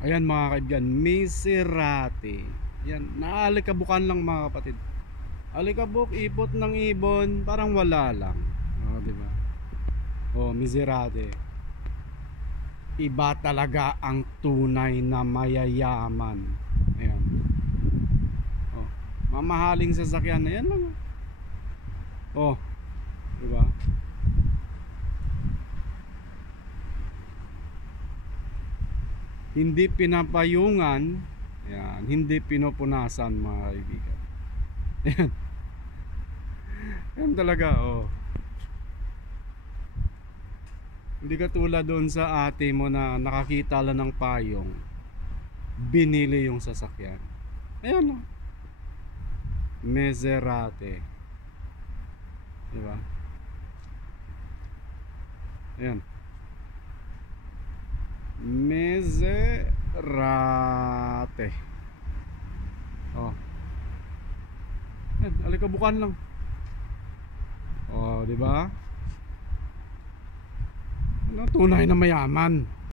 Ayan mga kaibigan, Miserate. Yan, naalikabukan lang mga kapatid. Alikabok, ipot ng ibon, parang wala lang. Oh, di ba? Oh, Miserate. Iba talaga ang tunay na mayayaman. Ayan. Oh, mamahaling sasakyan na yan lang. Oh, di ba? Hindi pinapayungan, ayan, hindi pinupunasan mga kaibigan. Ayan, ayan talaga, oh. Hindi katulad doon sa ate mo na nakakita lang ng payong, binili yung sasakyan. Ayan, oh. Miserate. Diba? Ayan. Miserate. Oh. Ayan, alikabukan lang. Oh, di ba? Ano, tunay na mayaman.